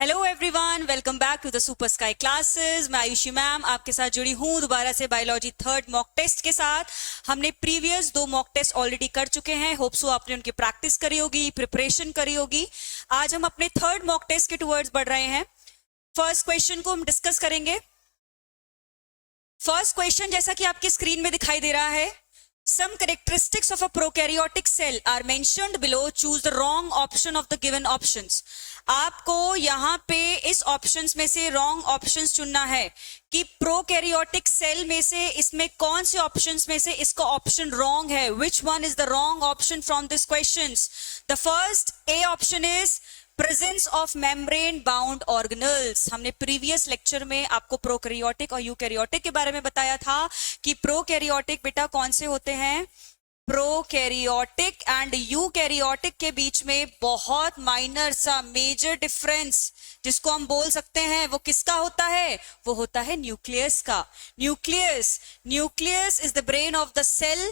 Hello everyone, welcome back to the super sky classes. मैं Ayushi ma'am आपके साथ जुड़ी हूँ दोबारा से बायोलॉजी थर्ड मॉक टेस्ट के साथ। हमने प्रीवियस 2 मॉक टेस्ट ऑलरेडी कर चुके हैं। होप सो आपने उनकी प्रैक्टिस करी होगी, प्रिपरेशन करी होगी। आज हम अपने थर्ड मॉक टेस्ट के टुवर्ड्स बढ़ रहे हैं। फर्स्ट क्वेश्चन को हम डिस्कस करेंगे। फर्स्ट क्वेश्चन जैसा कि आपकी स्क्रीन में दिखाई दे रहा है, some characteristics of a prokaryotic cell are mentioned below, choose the wrong option of the given options। आपको यहाँ पे इस ऑप्शंस में से रॉन्ग ऑप्शंस चुनना है कि प्रोकैरियोटिक सेल में से इसमें कौन से ऑप्शंस में से इसका ऑप्शन रॉन्ग है। Which one is the wrong option from this questions? The first A option is presence of membrane bound organelles. हमने प्रीवियस लेक्चर में आपको प्रोकैरियोटिक और यूकैरियोटिक के बारे में बताया था कि प्रोकैरियोटिक बेटा कौन से होते हैं। प्रोकैरियोटिक एंड यूकैरियोटिक के बीच में बहुत माइनर सा मेजर डिफरेंस जिसको हम बोल सकते हैं वो किसका होता है? वो होता है न्यूक्लियस का। Nucleus is the brain of the cell,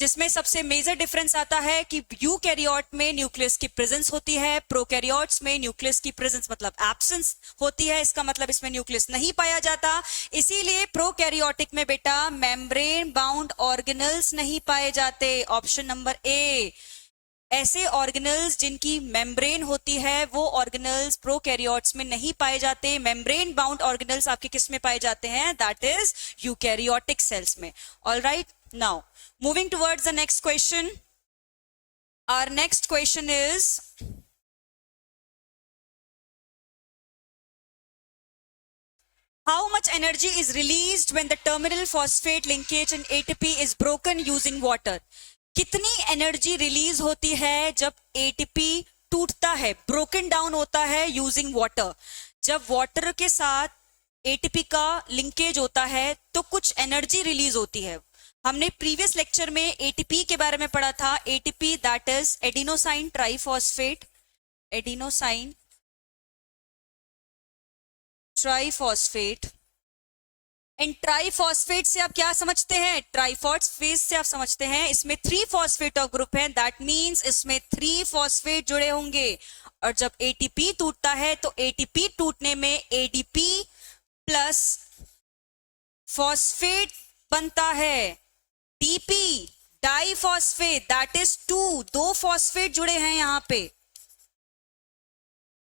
जिसमें सबसे मेजर डिफरेंस आता है कि यूकैरियोट में न्यूक्लियस की प्रेजेंस होती है, प्रोकैरियोट्स में न्यूक्लियस की प्रेजेंस मतलब एब्सेंस होती है। इसका मतलब इसमें न्यूक्लियस नहीं पाया जाता। इसीलिए प्रोकैरियोटिक में बेटा मेम्ब्रेन बाउंड ऑर्गेनल्स नहीं पाए जाते। ऑप्शन नंबर ए। ऐसे ऑर्गेनल्स जिनकी मेम्ब्रेन होती है वो ऑर्गेनल्स प्रोकैरियोट्स में नहीं पाए जाते। मेम्ब्रेन बाउंड ऑर्गेनल्स आपके किस में पाए जाते हैं? दैट इज यूकैरियोटिक सेल्स में। Alright, now moving towards the next question. Our next question is, how much energy is released when the terminal phosphate linkage in ATP is broken using water? कितनी energy release होती है जब ATP टूटता है, broken down होता है using water? जब water के साथ ATP का लिंकेज होता है तो कुछ एनर्जी रिलीज होती है। हमने प्रीवियस लेक्चर में एटीपी के बारे में पढ़ा था। ATP that is adenosine triphosphate, adenosine triphosphate. And triphosphate से आप क्या समझते हैं? ट्राइफॉस्फेट से आप समझते हैं इसमें 3 फॉस्फेट ऑफ ग्रुप है। दैट मींस इसमें 3 फॉस्फेट जुड़े होंगे। और जब एटीपी टूटता है तो एटीपी टूटने में एडीपी प्लस फॉस्फेट बनता है, DP diphosphate, that is 2 phosphate जुड़े हैं यहां पे।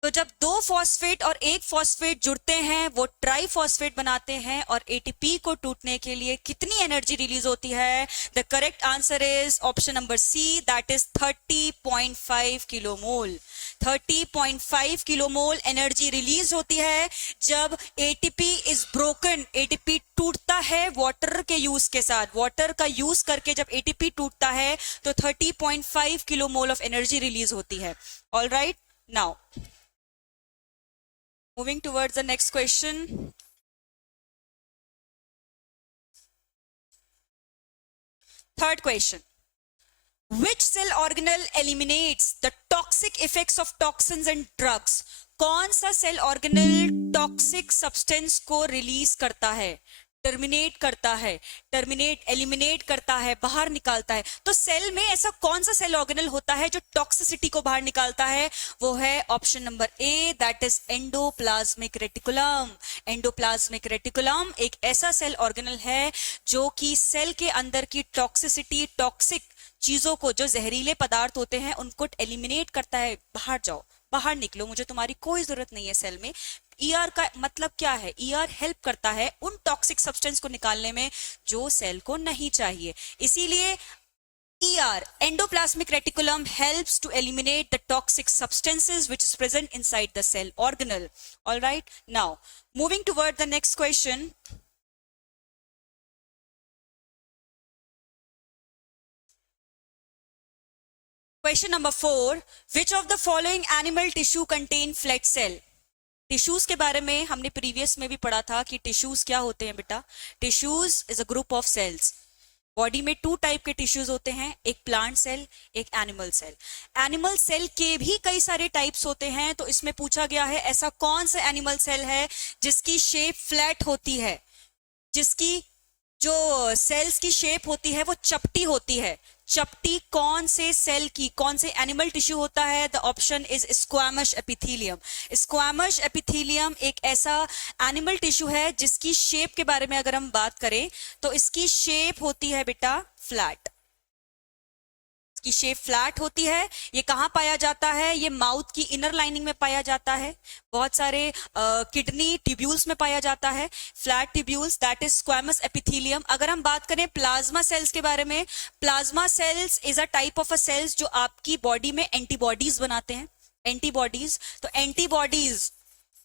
तो जब 2 फॉस्फेट और 1 फॉस्फेट जुड़ते हैं वो ट्राइफॉस्फेट बनाते हैं। और एटीपी को टूटने के लिए कितनी एनर्जी रिलीज होती है? The correct answer is option number C, that is 30.5 kilomole. 30.5 kilomole energy release होती है जब एटीपी इज ब्रोकन। एटीपी टूटता है वाटर के यूज के साथ। वाटर का यूज करके जब एटीपी टूटता है तो 30.5 किलोमोल ऑफ एनर्जी रिलीज होती है। All right, now moving towards the next question. Third question. Which cell organelle eliminates the toxic effects of toxins and drugs? कौन सा सेल ऑर्गेनल टॉक्सिक सब्सटेंस को रिलीज करता है, टर्मिनेट करता है, eliminate करता है, बाहर निकालता है? तो सेल में ऐसा कौन सा सेल ऑर्गेनल होता है जो टॉक्सिसिटी को बाहर निकालता है? वो है option number A, that is endoplasmic reticulum. Endoplasmic reticulum एक ऐसा सेल ऑर्गेनल है जो कि सेल के अंदर की टॉक्सिसिटी, टॉक्सिक चीजों को, जो जहरीले पदार्थ होते हैं उनको एलिमिनेट करता है। बाहर जाओ, बाहर निकलो, मुझे तुम्हारी कोई जरूरत नहीं है सेल में। ईआर का मतलब क्या है? ईआर हेल्प करता है उन टॉक्सिक सब्सटेंस को निकालने में जो सेल को नहीं चाहिए। इसीलिए ER, endoplasmic reticulum, helps to eliminate the toxic substances which is present inside the cell organelle. All right, now moving toward the next question. Question number 4. Which of the following animal tissue contain flat cell? Tissues के बारे में हमने previous में भी पढ़ा था कि tissues क्या होते हैं बेटा। Tissues is a group of cells. Body में 2 टाइप के टिश्यूज होते हैं, एक प्लांट सेल, एक एनिमल सेल। एनिमल सेल के भी कई सारे टाइप्स होते हैं। तो इसमें पूछा गया है ऐसा कौन सा एनिमल सेल है जिसकी शेप फ्लैट होती है, जिसकी जो सेल्स की शेप होती है वो चपटी होती है। चपटी कौन से सेल की, कौन से एनिमल टिश्यू होता है? The option is squamous epithelium. Squamous epithelium एक ऐसा एनिमल टिश्यू है जिसकी शेप के बारे में अगर हम बात करें तो इसकी शेप होती है बेटा फ्लैट, की शेप फ्लैट होती है। ये कहाँ पाया जाता है? ये माउथ की इनर लाइनिंग में पाया जाता है, बहुत सारे किडनी ट्यूब्यूल्स में पाया जाता है, flat tubules, that is squamous epithelium. अगर हम बात करें प्लाज्मा सेल्स के बारे में, plasma cells is a type of a cells जो आपकी बॉडी में एंटीबॉडीज बनाते हैं, एंटीबॉडीज। तो एंटीबॉडीज,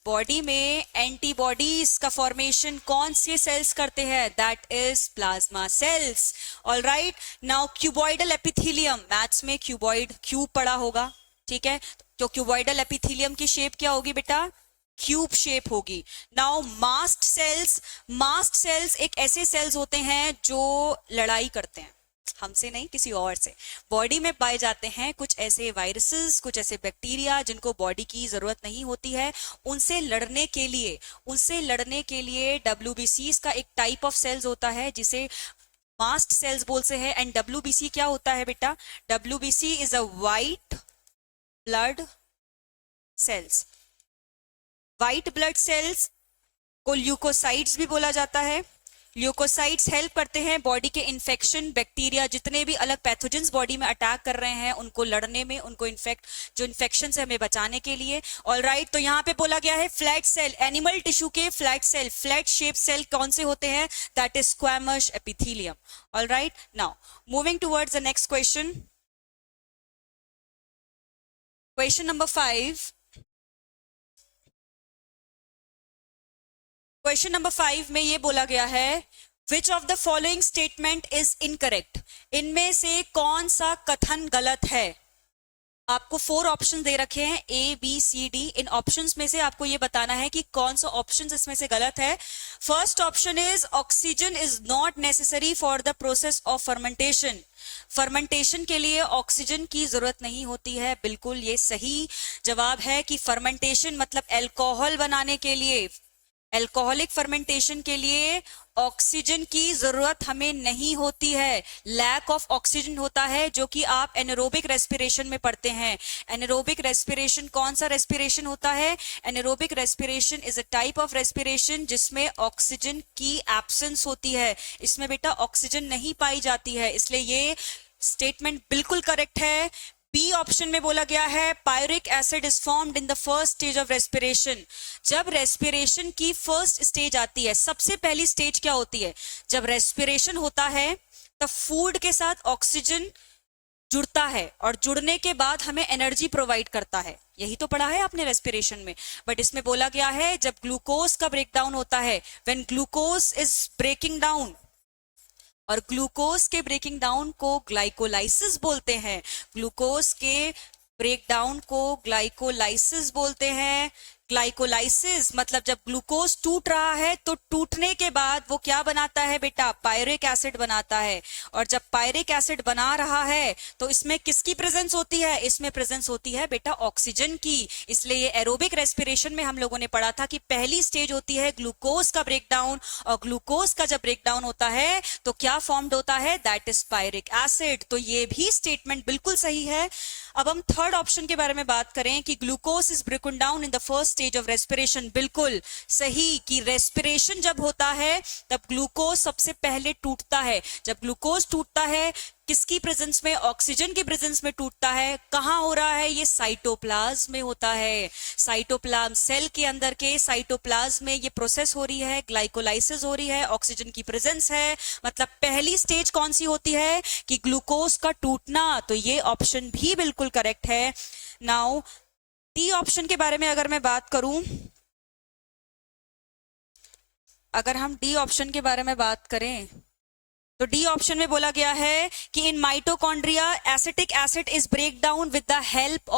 बॉडी में एंटीबॉडीज का फॉर्मेशन कौन से सेल्स करते हैं? That is plasma cells. All right, now cuboidal epithelium, maths में क्यूबॉइड, क्यूब पढ़ा होगा, ठीक है? तो क्यूबॉइडल एपिथेलियम की शेप क्या होगी बेटा? क्यूब शेप होगी। Now mast cells, mast cells एक ऐसे सेल्स होते हैं जो लड़ाई करते हैं, हमसे नहीं किसी और से। बॉडी में पाए जाते हैं कुछ ऐसे वायरसेस, कुछ ऐसे बैक्टीरिया जिनको बॉडी की जरूरत नहीं होती है, उनसे लड़ने के लिए, उनसे लड़ने के लिए WBCs का एक टाइप ऑफ सेल्स होता है जिसे मास्ट सेल्स बोलते हैं। एंड WBC क्या होता है बेटा? WBC is a white blood cells. White blood cells को ल्यूकोसाइट्स भी बोला जाता है। ल्यूकोसाइट्स हेल्प करते हैं बॉडी के इन्फेक्शन, बैक्टीरिया, जितने भी अलग पैथोजेंस बॉडी में अटैक कर रहे हैं उनको लड़ने में, उनको जो इन्फेक्शन से हमें बचाने के लिए। ऑल राइट, तो यहाँ पे बोला गया है फ्लैट सेल, एनिमल टिश्यू के flat cell, flat shape cell कौन से होते हैं? That is squamous epithelium. All right, now moving towards the next question, question number 5। Question number 5 में ये बोला गया है which of the following statement is incorrect? इनमें से कौन सा कथन गलत है? आपको 4 ऑप्शन दे रखे हैं, A, B, C, D। In options में से आपको ये बताना है कि कौन सा ऑप्शन इसमें से गलत है। First option is oxygen is not necessary for the process of fermentation. Fermentation के लिए ऑक्सीजन की जरूरत नहीं होती है, बिल्कुल ये सही जवाब है कि फर्मेंटेशन मतलब एल्कोहल बनाने के लिए, एल्कोहलिक फर्मेंटेशन के लिए ऑक्सीजन की जरूरत हमें नहीं होती है। लैक ऑफ ऑक्सीजन होता है जो कि आप एनारोबिक रेस्पिरेशन में पढ़ते हैं। एनारोबिक रेस्पिरेशन कौन सा रेस्पिरेशन होता है? Anaerobic respiration is a type of respiration जिसमें ऑक्सीजन की एब्सेंस होती है, इसमें बेटा ऑक्सीजन नहीं पाई जाती है, इसलिए ये स्टेटमेंट बिल्कुल करेक्ट है। बी ऑप्शन में बोला गया है pyruvic acid is formed in the first stage of respiration. जब रेस्पिरेशन की फर्स्ट स्टेज आती है, सबसे पहली स्टेज क्या होती है? जब रेस्पिरेशन होता है तब फूड के साथ ऑक्सीजन जुड़ता है और जुड़ने के बाद हमें एनर्जी प्रोवाइड करता है, यही तो पढ़ा है आपने रेस्पिरेशन में। बट इसमें बोला गया है जब ग्लूकोज का ब्रेकडाउन होता है, when glucose is breaking down, और ग्लूकोज के ब्रेकिंग डाउन को ग्लाइकोलाइसिस बोलते हैं, ग्लूकोज के ब्रेकडाउन को ग्लाइकोलाइसिस बोलते हैं। ग्लाइकोलाइसिस मतलब जब ग्लूकोज टूट रहा है तो टूटने के बाद वो क्या बनाता है बेटा? पायरिक एसिड बनाता है। और जब पायरिक एसिड बना रहा है तो इसमें किसकी प्रेजेंस होती है? इसमें प्रेजेंस होती है बेटा ऑक्सीजन की। इसलिए ये एरोबिक रेस्पिरेशन में हम लोगों ने पढ़ा था कि पहली स्टेज होती है ग्लूकोज का ब्रेकडाउन, और ग्लूकोज का जब ब्रेकडाउन होता है तो क्या फॉर्म्ड होता है? That is pyruvic acid. तो ये भी स्टेटमेंट बिल्कुल सही है। अब हम थर्ड ऑप्शन के बारे में बात करें कि glucose is ब्रेकन down in the first stage of respiration, बिल्कुल सही कि रेस्पिरेशन जब होता है तब ग्लूकोज सबसे पहले टूटता है। जब ग्लूकोज टूटता है किसकी प्रेजेंस में? ऑक्सीजन की प्रेजेंस में टूटता है। कहां हो रहा है? ये साइटोप्लाज्म में होता है। साइटोप्लाज्म, सेल के अंदर के साइटोप्लाज्म में ये प्रोसेस हो रही है, ग्लाइकोलाइसिस हो रही है, ऑक्सीजन की प्रेजेंस है। मतलब पहली स्टेज कौन सी होती है? कि ग्लूकोज का टूटना। तो ये ऑप्शन भी बिल्कुल करेक्ट है। नाउ डी ऑप्शन के बारे में अगर मैं बात करूं, अगर हम डी ऑप्शन के बारे में बात करें तो डी ऑप्शन में बोला गया है कि in mitochondria acetic acid is break down with the help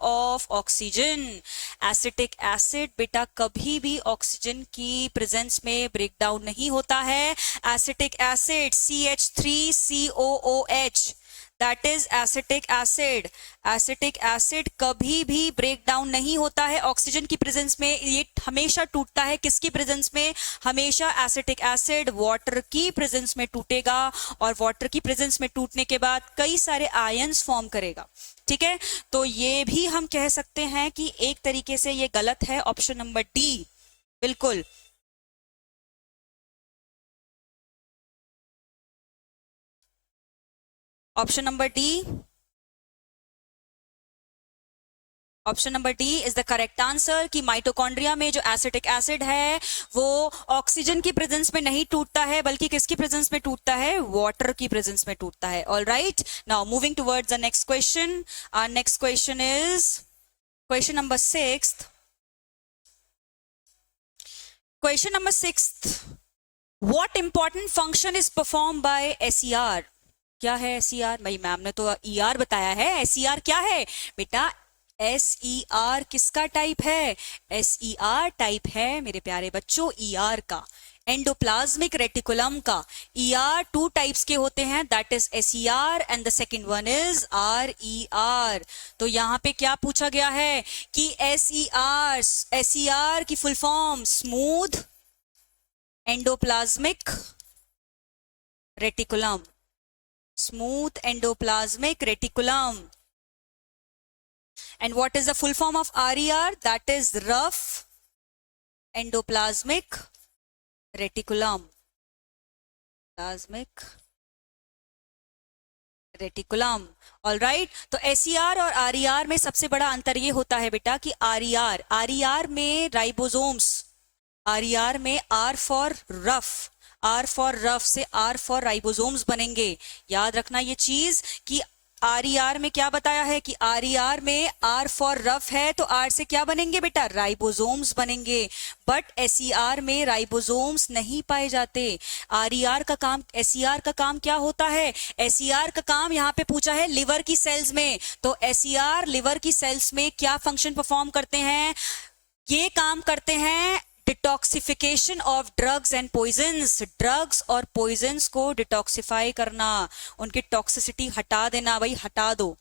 of oxygen. Acetic acid बेटा कभी भी ऑक्सीजन की प्रेजेंस में ब्रेक डाउन नहीं होता है। Acetic acid CH3COOH, that is acetic acid. Acetic acid कभी भी ब्रेक डाउन नहीं होता है ऑक्सीजन की प्रेजेंस में, ये हमेशा टूटता है किसकी प्रेजेंस में, हमेशा एसिटिक एसिड वाटर की प्रेजेंस में टूटेगा, और वाटर की प्रेजेंस में टूटने के बाद कई सारे आयंस फॉर्म करेगा। ठीक है, तो ये भी हम कह सकते हैं कि एक तरीके से ये गलत है, ऑप्शन नंबर डी बिल्कुल। Option number D, option number D is the correct answer कि माइटोकॉन्ड्रिया में जो एसिटिक एसिड है वो ऑक्सीजन की प्रेजेंस में नहीं टूटता है, बल्कि किसकी प्रेजेंस में टूटता है, वाटर की प्रेजेंस में टूटता है। All right, now moving towards the next question. Our next question is question number 6। Question number 6, what important function is perform by SER. क्या है एसईआर? भाई मैम ने तो ईआर बताया है, एसईआर क्या है बेटा? एसईआर किसका टाइप है? एसईआर टाइप है मेरे प्यारे बच्चों ईआर का, एंडोप्लाज्मिक रेटिकुलम का। ईआर टू टाइप्स के होते हैं, that is SER and the second one is RER. तो यहाँ पे क्या पूछा गया है कि एसईआर, एसईआर की full form smooth endoplasmic reticulum, smooth endoplasmic reticulum. And what is the full form of RER? That is rough endoplasmic reticulum. Plasmic reticulum. All right. तो SER और RER में सबसे बड़ा अंतर ये होता है बेटा कि RER में राइबोसोम्स, RER में R for rough, R for rough से R for राइबोसोम्स बनेंगे। याद रखना ये चीज कि आरईआर में क्या बताया है कि आरईआर में आर फॉर रफ है, तो आर से क्या बनेंगे बेटा, राइबोसोम्स बनेंगे। बट एसईआर में राइबोसोम्स नहीं पाए जाते। आरईआर का काम, एसईआर का काम क्या होता है? एसईआर का काम यहाँ पे पूछा है लिवर की सेल्स में, तो एसईआर लिवर की सेल्स में क्या फंक्शन परफॉर्म करते हैं? ये काम करते हैं detoxification of drugs and poisons, drugs और पॉइजन्स को डिटॉक्सिफाई करना, उनकी टॉक्सिसिटी हटा देना, भाई हटा दो,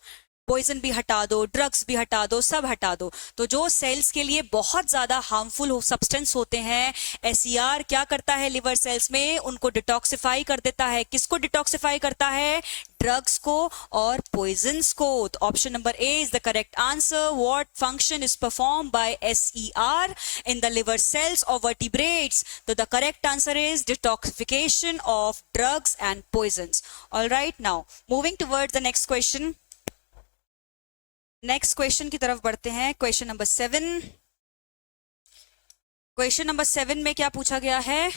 पॉइजन भी हटा दो, ड्रग्स भी हटा दो, सब हटा दो। तो जो सेल्स के लिए बहुत ज्यादा हार्मफुल सब्सटेंस होते हैं, एसईआर क्या करता है लिवर सेल्स में, उनको डिटॉक्सिफाई कर देता है। किसको डिटॉक्सिफाई करता है? ड्रग्स को और पॉइजन्स को। तो option number A is the correct answer. What function is perform by SER in the liver cells of vertebrates? तो the correct answer is detoxification of drugs and poisons. All right, now moving towards the next question. Next question की तरफ बढ़ते हैं, question number 7। Question number 7 में क्या पूछा गया है?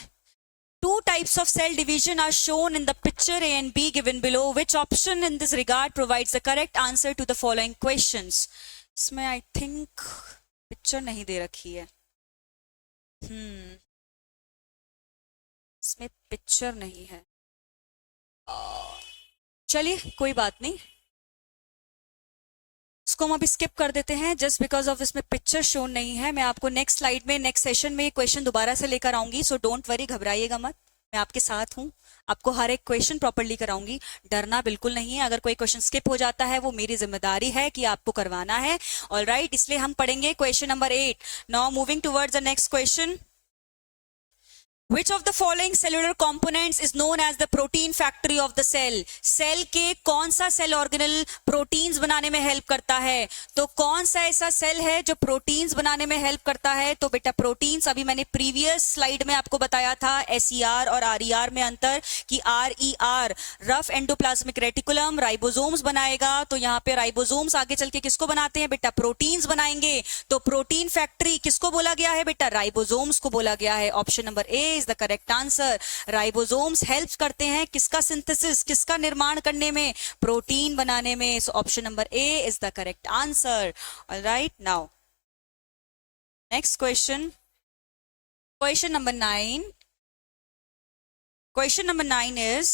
Two types of cell division are shown in the picture A and B given below. Which option in this regard provides the correct answer to the following questions? इसमें I think picture नहीं दे रखी है। इसमें picture नहीं है। चलिए कोई बात नहीं, इसको हम अभी स्किप कर देते हैं, जस्ट बिकॉज ऑफ इसमें पिक्चर शो नहीं है। मैं आपको नेक्स्ट स्लाइड में, नेक्स्ट सेशन में ये क्वेश्चन दोबारा से लेकर आऊंगी, सो डोंट वरी, घबराइएगा मत, मैं आपके साथ हूँ, आपको हर एक क्वेश्चन प्रॉपर्ली कराऊंगी, डरना बिल्कुल नहीं है। अगर कोई क्वेश्चन स्किप हो जाता है वो मेरी जिम्मेदारी है कि आपको करवाना है। ऑलराइट, इसलिए हम पढ़ेंगे question number 8। Now moving towards the next question. Which of the following cellular components is known as the protein factory of the cell? Cell के कौन सा सेल ऑर्गेनल प्रोटीन्स बनाने में हेल्प करता है? तो कौन सा ऐसा सेल है जो प्रोटीन्स बनाने में हेल्प करता है? तो बेटा प्रोटीन्स, अभी मैंने प्रीवियस स्लाइड में आपको बताया था एसईआर और आरईआर में अंतर कि RER rough endoplasmic reticulum ribosomes बनाएगा, तो यहाँ पे राइबोसोम्स आगे चल के किसको बनाते हैं बेटा? प्रोटीन्स बनाएंगे। तो प्रोटीन फैक्ट्री किसको बोला गया है बेटा? राइबोसोम्स को बोला गया है। Option number A is the correct answer. Ribosomes help करते हैं किसका सिंथेसिस, किसका निर्माण करने में? प्रोटीन बनाने में। So option number A is the correct answer. Alright, now next question, question number 9। Question number 9 is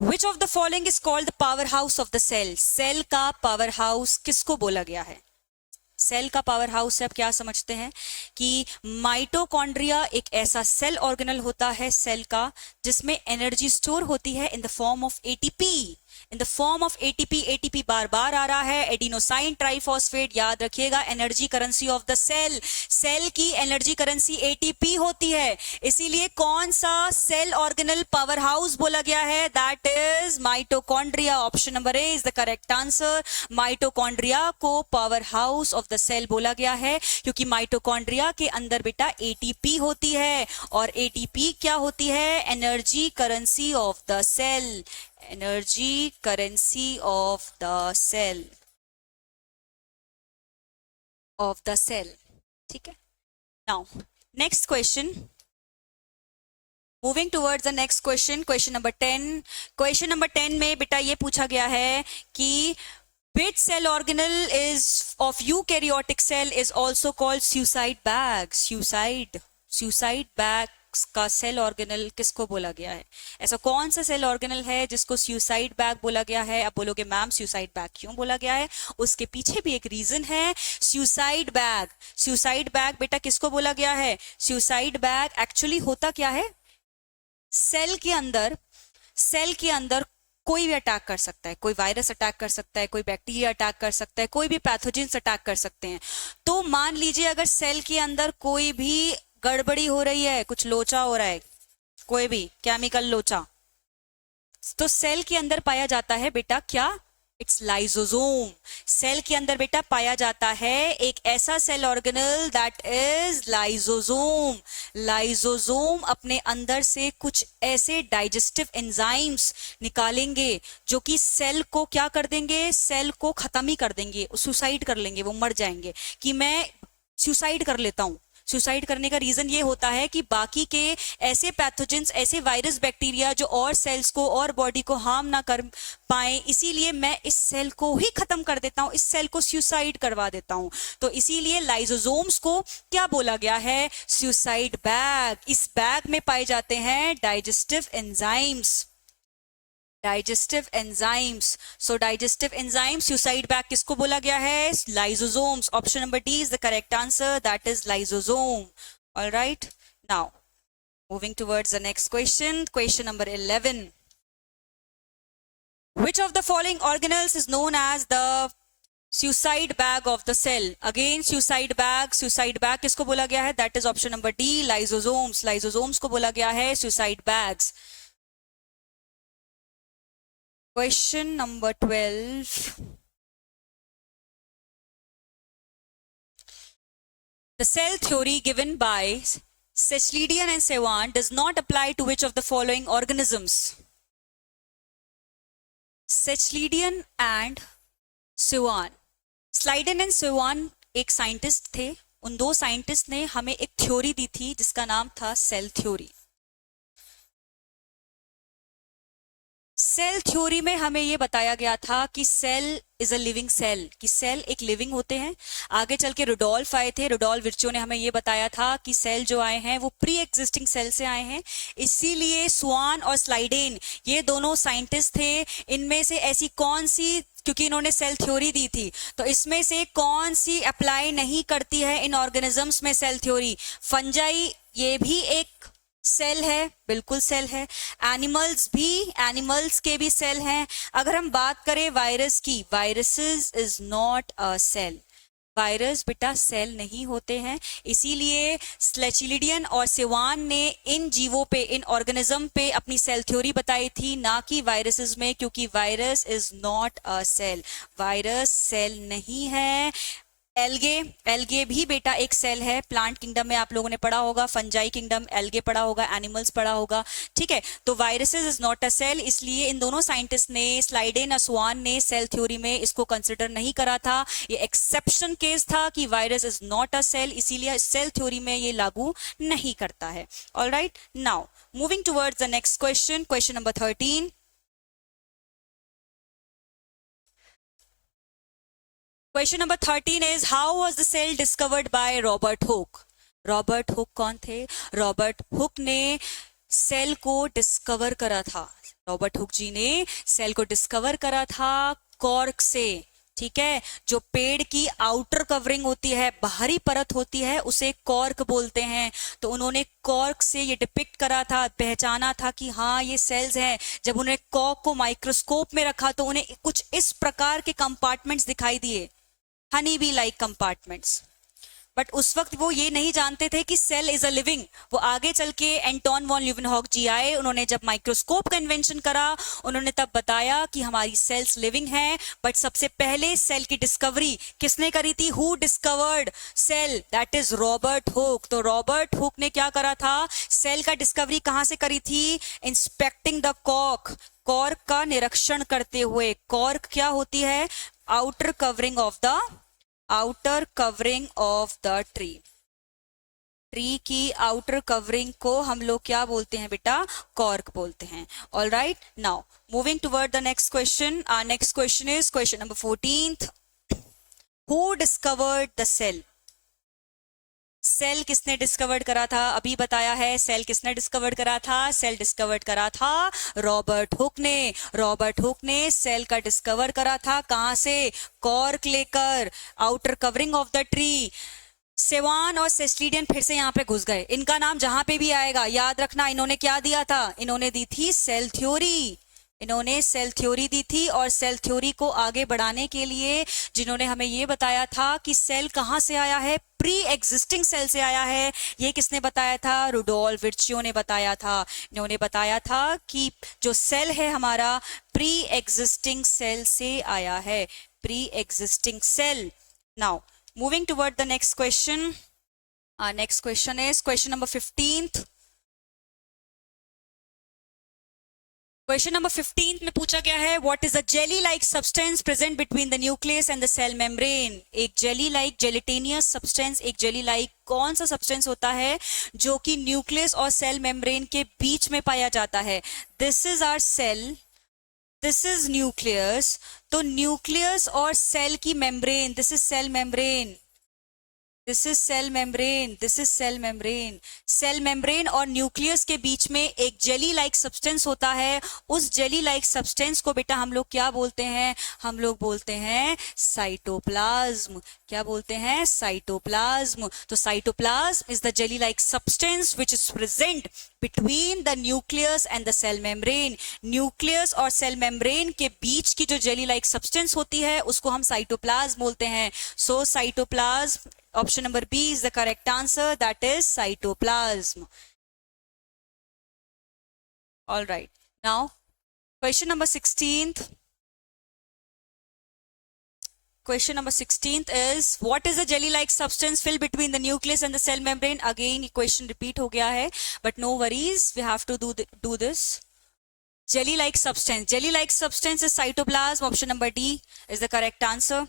which of the following is called the power house of the cell? Cell का power house किसको बोला गया है? Cell का power house से आप क्या समझते हैं कि माइटोकॉन्ड्रिया एक ऐसा सेल ऑर्गेनल होता है सेल का जिसमें एनर्जी स्टोर होती है in the form of ATP. In the form of ATP. ATP बार बार आ रहा है, एडिनोसाइन ट्राइफॉस्फेट। याद रखिएगा, energy currency of the cell, cell की एनर्जी करेंसी एटीपी होती है। इसीलिए कौन सा सेल ऑर्गेनल पावर हाउस बोला गया है? That is mitochondria. Option number A is the correct answer. Mitochondria को power house of the cell बोला गया है, क्योंकि माइटोकॉन्ड्रिया के अंदर बेटा एटीपी होती है, और एटीपी क्या होती है? Energy currency of the cell, energy currency of the cell, of the cell. ठीक है, now next question, moving towards the next question, question number 10। Question number 10 में बेटा ये पूछा गया है कि which cell organelle is of eukaryotic cell is also called suicide bag? suicide bag का सेल ऑर्गेनल किसको बोला गया है? ऐसा कौन सा सेल ऑर्गेनल है जिसको सुसाइड बैग बोला गया है? अब बोलोगे मैम सुसाइड बैग क्यों बोला गया है? उसके पीछे भी एक रीजन है। सुसाइड बैग बेटा किसको बोला गया है? सुसाइड बैग एक्चुअली होता क्या है? सेल के अंदर कोई भी अटैक कर सकता है, कोई वायरस अटैक कर सकता है, कोई बैक्टीरिया अटैक कर सकता है, कोई भी पैथोजेंस अटैक कर सकते हैं। तो मान लीजिए अगर सेल के अंदर कोई भी गड़बड़ी हो रही है, कुछ लोचा हो रहा है, कोई भी केमिकल लोचा, तो सेल के अंदर पाया जाता है बेटा क्या? It's lysosome. सेल के अंदर बेटा पाया जाता है एक ऐसा cell organelle that is lysosome. Lysosome अपने अंदर से कुछ ऐसे डाइजेस्टिव एंजाइम्स निकालेंगे जो कि सेल को क्या कर देंगे? सेल को खत्म ही कर देंगे, सुसाइड कर लेंगे, वो मर जाएंगे कि मैं सुसाइड कर लेता हूं। सुसाइड करने का रीजन ये होता है कि बाकी के ऐसे पैथोजेंस, ऐसे वायरस बैक्टीरिया जो और सेल्स को और बॉडी को हार्म ना कर पाए, इसीलिए मैं इस सेल को ही खत्म कर देता हूं, इस सेल को सुसाइड करवा देता हूं। तो इसीलिए लाइसोसोम्स को क्या बोला गया है? Suicide bag. इस बैग में पाए जाते हैं डाइजेस्टिव एंजाइम्स, डाइजेस्टिव एंजाइम्स। सो डाइजेस्टिव एंजाइम सुसाइड बैग किसको बोला गया है? Lysosomes. Option number D is the correct answer, that is lysosome. Alright, now moving towards the next question, question number 11। Which of the following organelles is known as the suicide bag of the cell? Again suicide bag किसको बोला गया है? That is option number D, lysosomes। lysosomes को बोला गया है suicide bags। Question number 12. The cell theory given by Sechledian and Sewan does not apply to which of the following organisms? Sechledian and Sewan. Sleiden and Sewan एक scientist थे। उन दो scientist ने हमें एक थ्योरी दी थी जिसका नाम था सेल थ्योरी। सेल थ्योरी में हमें यह बताया गया था कि cell is a living cell, कि सेल एक लिविंग होते हैं। आगे चल के रुडोल्फ आए थे, रुडोल्फ विर्चो ने हमें यह बताया था कि सेल जो आए हैं वो प्री एग्जिस्टिंग सेल से आए हैं। इसीलिए स्वान और स्लाइडेन ये दोनों साइंटिस्ट थे। इनमें से ऐसी कौन सी, क्योंकि इन्होंने सेल थ्योरी दी थी, तो इसमें से कौन सी अप्लाई नहीं करती है इन ऑर्गेनिजम्स में सेल थ्योरी? फंजाई ये भी एक सेल है, बिल्कुल सेल है। एनिमल्स भी, एनिमल्स के भी सेल हैं। अगर हम बात करें वायरस की, viruses is not a cell. Virus बेटा सेल नहीं होते हैं। इसीलिए स्लेचिलिडियन और सेवान ने इन जीवों पे, इन ऑर्गेनिज्म पे अपनी सेल थ्योरी बताई थी, ना कि वायरसेस में, क्योंकि virus is not a cell. Virus cell नहीं है। एल्गे भी बेटा एक सेल है। प्लांट किंगडम में आप लोगों ने पढ़ा होगा, फंजाई किंगडम, एल्गे पढ़ा होगा, एनिमल्स पढ़ा होगा। ठीक है, तो viruses is not a cell. इसलिए इन दोनों साइंटिस्ट ने, स्लाइडेन और स्वान ने, सेल थ्योरी में इसको कंसिडर नहीं करा था। ये एक्सेप्शन केस था कि virus is not a cell, इसीलिए सेल थ्योरी में ये लागू नहीं करता है। All right, now moving towards the next question, question number 13। Question number 13 is, how was the cell discovered by Robert Hooke? Robert Hooke कौन थे? रॉबर्ट हुक ने सेल को डिस्कवर करा था। रॉबर्ट हुक जी ने सेल को डिस्कवर करा था कॉर्क से। ठीक है, जो पेड़ की आउटर कवरिंग होती है, बाहरी परत होती है, उसे कॉर्क बोलते हैं। तो उन्होंने कॉर्क से ये डिपिक्ट करा था, पहचाना था कि हाँ ये सेल्स हैं। जब उन्हें कॉर्क को माइक्रोस्कोप में रखा तो उन्हें कुछ इस प्रकार के कंपार्टमेंट्स दिखाई दिए, honey be like compartments. But उस वक्त वो ये नहीं जानते थे कि सेल इज अ लिविंग। वो आगे चल के एंटोन वॉन ल्यूवेनहॉक जी आए, उन्होंने जब माइक्रोस्कोप का इन्वेंशन करा, उन्होंने तब बताया कि हमारी सेल्स लिविंग हैं। बट सबसे पहले सेल की डिस्कवरी किसने करी थी? Who discovered cell? That is Robert Hooke. तो रॉबर्ट हुक ने क्या करा था? सेल का डिस्कवरी कहां से करी थी? इंस्पेक्टिंग द कॉर्क, कॉर्क का निरीक्षण करते हुए। कॉर्क क्या होती है? Outer covering of the tree. Tree की आउटर कवरिंग को हम लोग क्या बोलते हैं बेटा? कॉर्क बोलते हैं। All right, now moving toward the next question. Our next question is question number 14th। Who discovered the cell? Cell किसने डिस्कवर्ड करा था? अभी बताया है, सेल किसने डिस्कवर्ड करा था? सेल डिस्कवर्ड करा था रॉबर्ट हुक ने। रॉबर्ट हुक ने सेल का डिस्कवर करा था, कहां से? कॉर्क लेकर, outer covering of the tree. सेवान और सेस्ट्रीडियन फिर से यहाँ पे घुस गए। इनका नाम जहां पे भी आएगा याद रखना, इन्होंने क्या दिया था? इन्होंने दी थी सेल थ्योरी। इन्होंने सेल थ्योरी दी थी, और सेल थ्योरी को आगे बढ़ाने के लिए जिन्होंने हमें ये बताया था कि सेल कहां से आया है? प्री एग्जिस्टिंग सेल से आया है। ये किसने बताया था? रुडोल्फ विर्चियो ने बताया था। इन्होंने बताया था कि जो सेल है हमारा, प्री एग्जिस्टिंग सेल से आया है, pre existing cell. Now moving toward the next question. Our next question is question number 15th. Question number 15th में पूछा गया है, what is a jelly like substance present between the nucleus and the cell membrane? एक jelly like, gelatinous substance, एक jelly like कौन सा substance होता है जो कि न्यूक्लियस और सेल मेम्ब्रेन के बीच में पाया जाता है? This is our cell, this is nucleus. तो न्यूक्लियस और सेल की membrane, this is cell membrane, this is cell membrane, this is cell membrane. Cell membrane और न्यूक्लियस के बीच में एक जेली लाइक सब्सटेंस होता है। उस जेली लाइक सब्सटेंस को बेटा हम लोग क्या बोलते हैं? हम लोग बोलते हैं साइटोप्लाज्म। क्या बोलते हैं? साइटोप्लाज्म। तो cytoplasm is the jelly like substance which is present between the nucleus and the cell membrane. Nucleus और सेल मेम्ब्रेन के बीच की जो जेली लाइक सब्सटेंस होती है उसको हम साइटोप्लाज्म बोलते हैं। सो cytoplasm, option number B is the correct answer, that is cytoplasm. All right, now question number 16th. Question number 16th is, what is the jelly like substance filled between the nucleus and the cell membrane? Again question repeat हो गया है, but no worries, we have to do this. Jelly like substance, jelly like substance is cytoplasm. Option number D is the correct answer.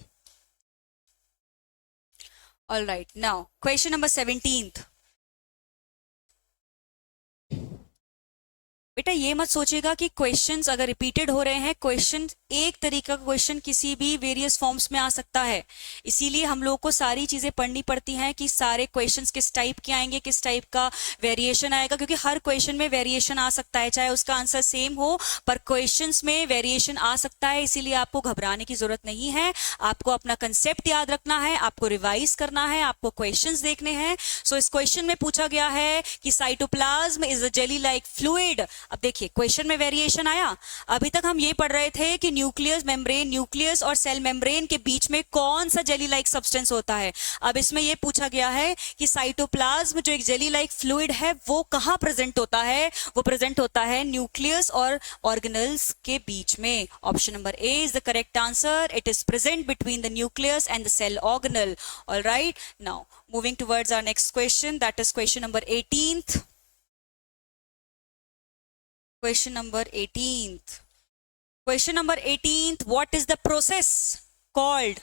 All right, now question number 17th. बेटा ये मत सोचिएगा कि questions अगर repeated हो रहे हैं, question एक तरीका का क्वेश्चन किसी भी वेरियस फॉर्म्स में आ सकता है। इसीलिए हम लोग को सारी चीजें पढ़नी पड़ती हैं कि सारे क्वेश्चंस किस टाइप के आएंगे, किस टाइप का वेरिएशन आएगा, क्योंकि हर क्वेश्चन में वेरिएशन आ सकता है, चाहे उसका आंसर सेम हो पर क्वेश्चंस में वेरिएशन आ सकता है। इसीलिए आपको घबराने की जरूरत नहीं है, आपको अपना कंसेप्ट याद रखना है, आपको रिवाइज करना है, आपको क्वेश्चंस देखने हैं। सो इस क्वेश्चन में पूछा गया है कि cytoplasm is a jelly like fluid. अब देखिए क्वेश्चन में वेरिएशन आया। अभी तक हम ये पढ़ रहे थे कि न्यूक्लियस मेम्ब्रेन, न्यूक्लियस और सेल मेम्ब्रेन के बीच में कौन सा जेली लाइक सब्सटेंस होता है। अब इसमें ये पूछा गया है कि साइटोप्लाज्म जो एक जेली लाइक फ्लूइड है वो कहां प्रेजेंट होता है? वो प्रेजेंट होता है न्यूक्लियस और ऑर्गेनल्स के बीच में। Option number A is the correct answer, it is present between the nucleus and the cell organelle. Alright, now moving towards our next question, that is question number 18th. Question number 18th. Question number 18th. What is the process called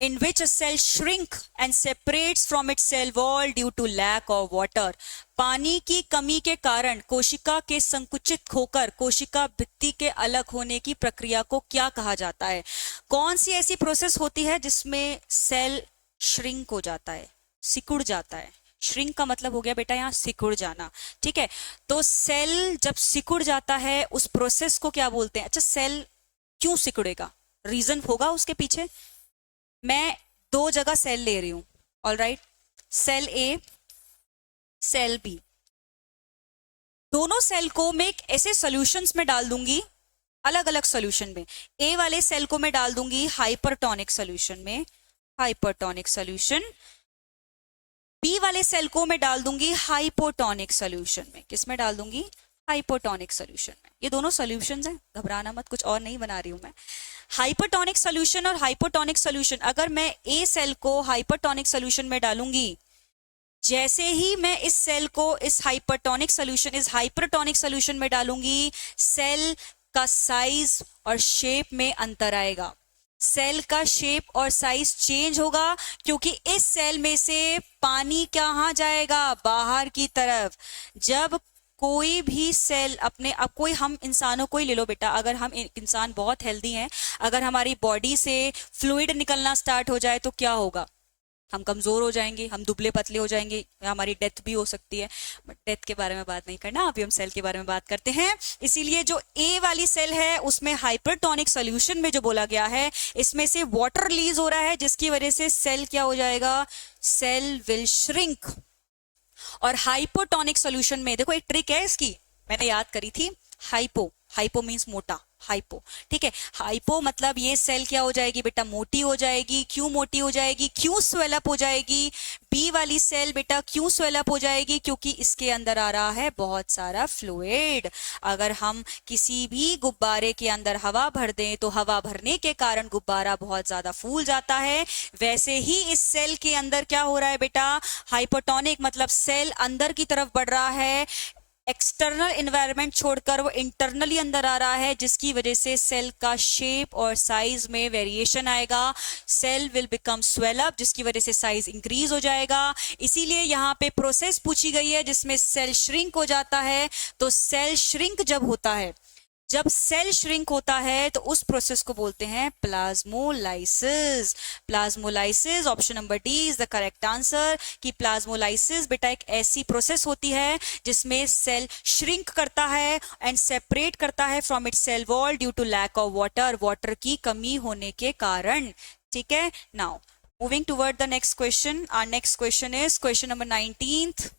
in which a cell shrink and separates from its cell wall due to lack of water? पानी की कमी के कारण कोशिका के संकुचित होकर कोशिका भित्ति के अलग होने की प्रक्रिया को क्या कहा जाता है? कौन सी ऐसी प्रोसेस होती है जिसमें सेल श्रिंक हो जाता है, सिकुड़ जाता है? श्रिंक का मतलब हो गया बेटा यहाँ सिकुड़ जाना, ठीक है। तो सेल जब सिकुड़ जाता है उस प्रोसेस को क्या बोलते हैं? अच्छा, सेल क्यों सिकुड़ेगा? रीजन होगा उसके पीछे। मैं दो जगह सेल ले रही हूं, ऑलराइट, सेल ए, सेल बी, दोनों सेल को मैं एक ऐसे सॉल्यूशंस में डाल दूंगी, अलग अलग सॉल्यूशन में। ए वाले सेल को मैं डाल दूंगी हाइपरटोनिक सॉल्यूशन में, हाइपरटोनिक सॉल्यूशन। बी वाले सेल को मैं डाल दूंगी हाइपोटोनिक सॉल्यूशन में। किस में डाल दूंगी? हाइपोटोनिक सॉल्यूशन में। ये दोनों सॉल्यूशंस हैं, घबराना मत, कुछ और नहीं बना रही हूं मैं। हाइपरटोनिक सॉल्यूशन और हाइपोटोनिक सॉल्यूशन, अगर मैं ए सेल को हाइपरटोनिक सॉल्यूशन में डालूंगी, जैसे ही मैं इस सेल को इस हाइपरटोनिक सॉल्यूशन में डालूंगी, सेल का साइज और शेप में अंतर आएगा। सेल का शेप और साइज चेंज होगा, क्योंकि इस सेल में से पानी कहाँ जाएगा? बाहर की तरफ। जब कोई भी सेल अपने, अब कोई हम इंसानों को ही ले लो बेटा, अगर हम इंसान बहुत हेल्दी हैं, अगर हमारी बॉडी से फ्लूइड निकलना स्टार्ट हो जाए तो क्या होगा? हम कमजोर हो जाएंगे, हम दुबले पतले हो जाएंगे, हमारी डेथ भी हो सकती है। बट डेथ के बारे में बात नहीं करना, अभी हम सेल के बारे में बात करते हैं। इसीलिए जो ए वाली सेल है उसमें हाइपरटोनिक सॉल्यूशन में जो बोला गया है, इसमें से वाटर रिलीज हो रहा है, जिसकी वजह से सेल क्या हो जाएगा? Cell will shrink. और हाइपोटोनिक सॉल्यूशन में देखो एक ट्रिक है इसकी, मैंने याद करी थी। हाइपो, हाइपो मीन्स मोटा, हाइपो, ठीक है। हाइपो मतलब ये सेल क्या हो जाएगी बेटा? मोटी हो जाएगी। क्यों मोटी हो जाएगी? क्यों स्वेलअप हो जाएगी? बी वाली सेल बेटा क्यों स्वेलअप हो जाएगी? क्योंकि इसके अंदर आ रहा है बहुत सारा फ्लूइड। अगर हम किसी भी गुब्बारे के अंदर हवा भर दें तो हवा भरने के कारण गुब्बारा बहुत ज्यादा फूल जाता है। वैसे ही इस सेल के अंदर क्या हो रहा है बेटा? हाइपोटोनिक मतलब सेल अंदर की तरफ बढ़ रहा है, एक्सटर्नल एनवायरनमेंट छोड़कर वो इंटरनली अंदर आ रहा है, जिसकी वजह से सेल का शेप और साइज में वेरिएशन आएगा। Cell will become swell up, जिसकी वजह से साइज इंक्रीज हो जाएगा। इसीलिए यहाँ पे प्रोसेस पूछी गई है जिसमें सेल श्रिंक हो जाता है। तो सेल श्रिंक जब होता है, जब सेल श्रिंक होता है तो उस प्रोसेस को बोलते हैं plasmolysis. Plasmolysis, option number D is the correct answer. कि प्लाज्मोलाइसिस बेटा एक ऐसी प्रोसेस होती है जिसमें सेल श्रिंक करता है एंड सेपरेट करता है from its cell wall due to lack of water, water की कमी होने के कारण। ठीक है, now moving toward the next question. Our next question is question number 19th।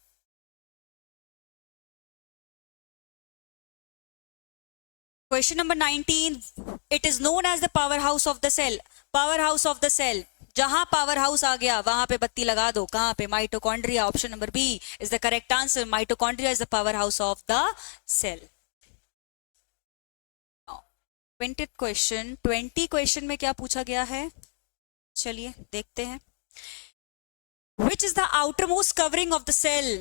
Question number 19, it is known as the powerhouse of the cell. Powerhouse of the cell, जहां power house आ गया वहां पे बत्ती लगा दो। कहां पे? Mitochondria. Option number B is the correct answer. Mitochondria is the power house of the cell. 20th question, 20 question में क्या पूछा गया है? चलिए देखते हैं। Which is the outermost covering of the cell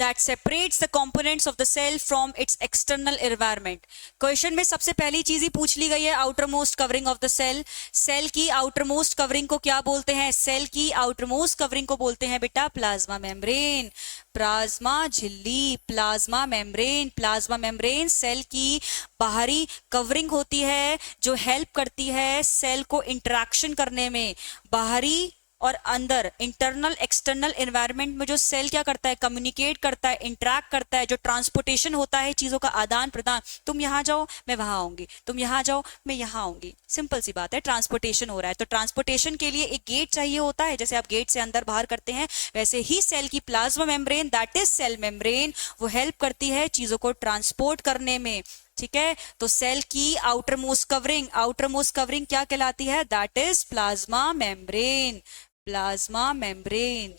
that separates the components of the cell from its external environment? Question में सबसे पहली चीज ही पूछ ली गई है, outer most covering of the cell. Cell की आउटर मोस्ट कवरिंग को क्या बोलते हैं? सेल की आउटर मोस्ट कवरिंग को बोलते हैं बेटा प्लाज्मा मेम्ब्रेन, प्लाज्मा झिल्ली, plasma membrane. Plasma membrane cell की बाहरी कवरिंग होती है जो हेल्प करती है सेल को इंटरेक्शन करने में। बाहरी और अंदर, इंटरनल एक्सटर्नल एनवायरनमेंट में जो सेल क्या करता है? कम्युनिकेट करता है, इंटरैक्ट करता है, जो ट्रांसपोर्टेशन होता है, चीजों का आदान प्रदान। तुम यहाँ जाओ मैं वहां आऊंगी, तुम यहाँ जाओ मैं यहाँ आऊंगी, सिंपल सी बात है, ट्रांसपोर्टेशन हो रहा है। तो ट्रांसपोर्टेशन के लिए एक गेट चाहिए होता है, जैसे आप गेट से अंदर बाहर करते हैं, वैसे ही सेल की plasma membrane, that is cell membrane, वो हेल्प करती है चीजों को ट्रांसपोर्ट करने में। ठीक है, तो सेल की आउटर मोस्ट कवरिंग क्या कहलाती है? That is plasma membrane, plasma membrane.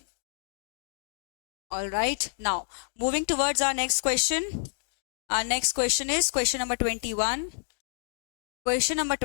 All right, now moving towards our next question. Our next question is question number 21. Question number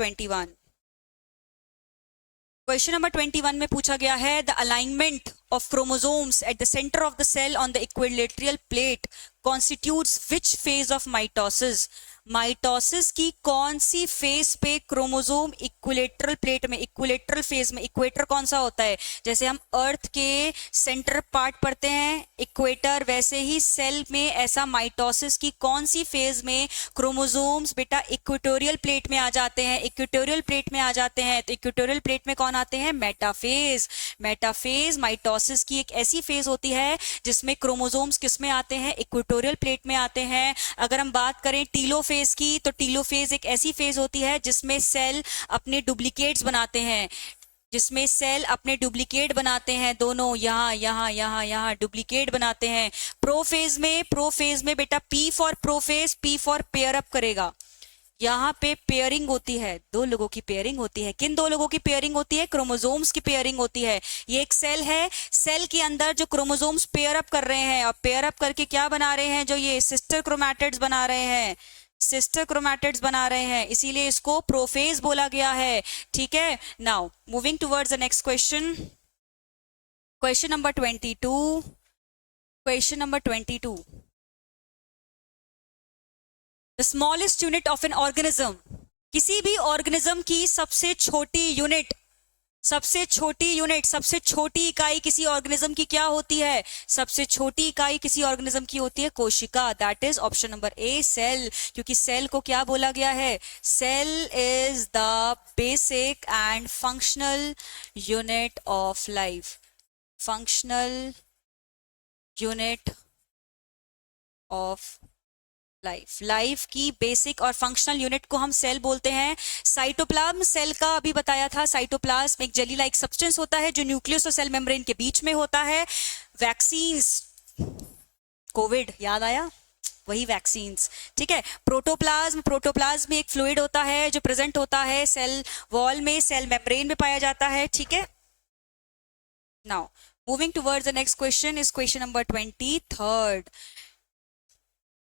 21 में पूछा गया है, the alignment of chromosomes at the center of the cell on the equilateral plate constitutes which phase of mitosis? Mitosis की कौन सी phase पे chromosome equilateral plate में, equilateral phase में, equator कौन सा होता है? जैसे हम अर्थ के सेंटर पार्ट पढ़ते हैं इक्वेटर, वैसे ही सेल में ऐसा माइटोसिस की कौन सी फेज में क्रोमोसोम्स बेटा इक्वेटोरियल प्लेट में आ जाते हैं? इक्वेटोरियल प्लेट में आ जाते हैं। तो इक्वेटोरियल प्लेट में कौन आते हैं? मेटाफेज। मेटाफेज माइटोसिस की एक ऐसी फेज होती है जिसमें क्रोमोसोम्स किस में आते हैं? इक्वेटोरियल प्लेट में आते हैं। अगर हम बात करें टीलोफेज टेलोफेज की, तो टेलोफेज एक ऐसी फेज होती है जिसमें सेल अपने डुप्लीकेट्स बनाते हैं, जिसमें सेल अपने डुप्लीकेट बनाते हैं, दोनों यहाँ यहाँ यहाँ यहाँ डुप्लीकेट बनाते हैं। प्रोफेज में बेटा P for prophase, P for pair up करेगा। यहाँ पे पेयरिंग होती है, दो लोगों की पेयरिंग होती है। किन दो लोगों की पेयरिंग होती है? क्रोमोसोम्स की पेयरिंग होती है। ये एक सेल है, सेल के अंदर जो क्रोमोसोम्स पेयर अप कर रहे हैं, और पेयर अप करके क्या बना रहे हैं? जो ये सिस्टर क्रोमैटिड्स बना रहे हैं, सिस्टर क्रोमैटिड्स बना रहे हैं, इसीलिए इसको प्रोफेज बोला गया है। ठीक है, now moving towards the next question, question number 22। Question number 22, the smallest unit of an organism, किसी भी ऑर्गेनिज्म की सबसे छोटी यूनिट, सबसे छोटी इकाई किसी ऑर्गेनिज्म की क्या होती है? सबसे छोटी इकाई किसी ऑर्गेनिज्म की होती है कोशिका। That is option number A, cell. क्योंकि सेल को क्या बोला गया है? Cell is the basic and functional unit of life, functional unit of life की बेसिक और फंक्शनल यूनिट को हम सेल बोलते हैं। साइटोप्लाज्म सेल का अभी बताया था, साइटोप्लाज्म एक जेली लाइक सब्सटेंस होता है जो न्यूक्लियस और सेल मेम्ब्रेन के बीच में होता है। वैक्सीन्स, कोविड याद आया, वही वैक्सीन्स। ठीक है, प्रोटोप्लाज्म में एक फ्लूइड होता है जो प्रेजेंट होता है सेल वॉल में, सेल मेम्ब्रेन में पाया जाता है। ठीक है, now moving towards the next question is question number 23।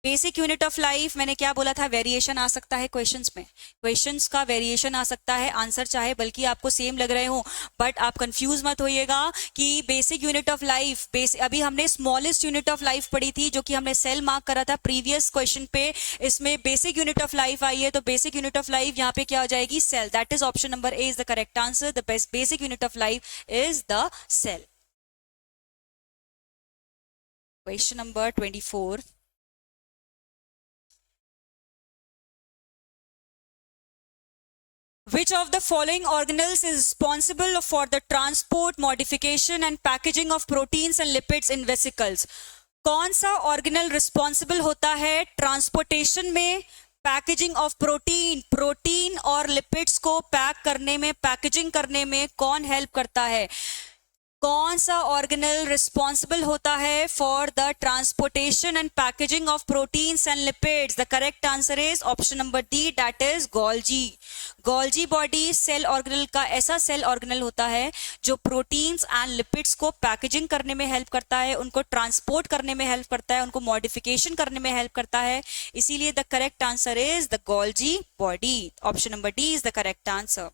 Basic unit of life, मैंने क्या बोला था? वेरिएशन आ सकता है क्वेश्चंस में, क्वेश्चंस का वेरिएशन आ सकता है, आंसर चाहे बल्कि आपको सेम लग रहे हो, बट आप कंफ्यूज मत होइएगा कि बेसिक यूनिट ऑफ लाइफ, अभी हमने स्मॉलेस्ट यूनिट ऑफ लाइफ पढ़ी थी जो कि हमने सेल मार्क करा था प्रीवियस क्वेश्चन पे, इसमें basic unit of life I है, तो बेसिक यूनिट ऑफ लाइफ यहाँ पे क्या हो जाएगी? Cell. That is option number A is the correct answer. The basic unit of life is the cell. Question number 24, which of the following organelles is responsible for the transport, modification and packaging of proteins and lipids in vesicles? कौन सा organelle responsible होता है transportation में, packaging of protein और lipids को pack करने में, packaging करने में कौन हेल्प करता है? कौन सा ऑर्गेनल रिस्पॉन्सिबल होता है for the transportation and packaging of proteins and lipids? The correct answer is option number D, that is Golgi. Golgi body cell organelle का ऐसा सेल ऑर्गेनल होता है जो प्रोटीन्स एंड लिपिड्स को पैकेजिंग करने में हेल्प करता है, उनको ट्रांसपोर्ट करने में हेल्प करता है, उनको मॉडिफिकेशन करने में हेल्प करता है। इसीलिए the correct answer is the Golgi body. Option number D is the correct answer.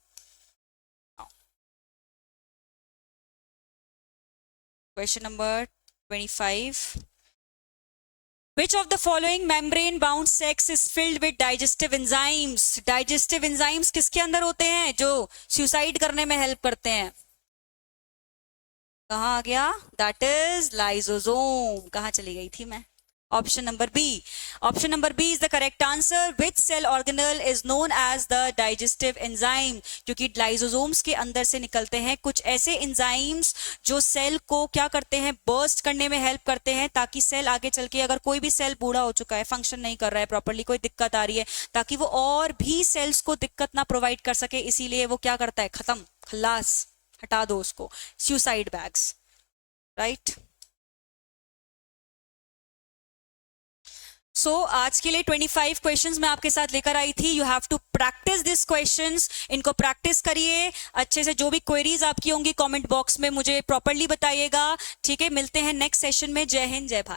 Question number 25. Which of the following membrane bound sex is filled with digestive enzymes? Digestive enzymes किसके अंदर होते हैं? जो suicide करने में help करते हैं। कहाँ आ गया? That is lysosomes। कहाँ चली गई थी मैं? Option number B, option number B is the correct answer. Which cell organelle is known as the digestive enzyme? क्योंकि लाइसोसोम्स के अंदर से निकलते हैं कुछ ऐसे एंजाइम्स जो सेल को क्या करते हैं? बर्स्ट करने में हेल्प करते हैं, ताकि सेल आगे चल के, अगर कोई भी सेल बूढ़ा हो चुका है, फंक्शन नहीं कर रहा है प्रॉपर्ली, कोई दिक्कत आ रही है, ताकि वो और भी सेल्स को दिक्कत ना प्रोवाइड कर सके, इसीलिए वो क्या करता है? खत्म, खल्लास, हटा दो उसको, सुसाइड बैग्स, राइट। सो आज के लिए 25 क्वेश्चंस मैं आपके साथ लेकर आई थी। You have to practise this questions, इनको प्रैक्टिस करिए अच्छे से। जो भी क्वेरीज आपकी होंगी कमेंट बॉक्स में मुझे प्रॉपर्ली बताइएगा। ठीक है, मिलते हैं नेक्स्ट सेशन में। जय हिंद, जय भारत।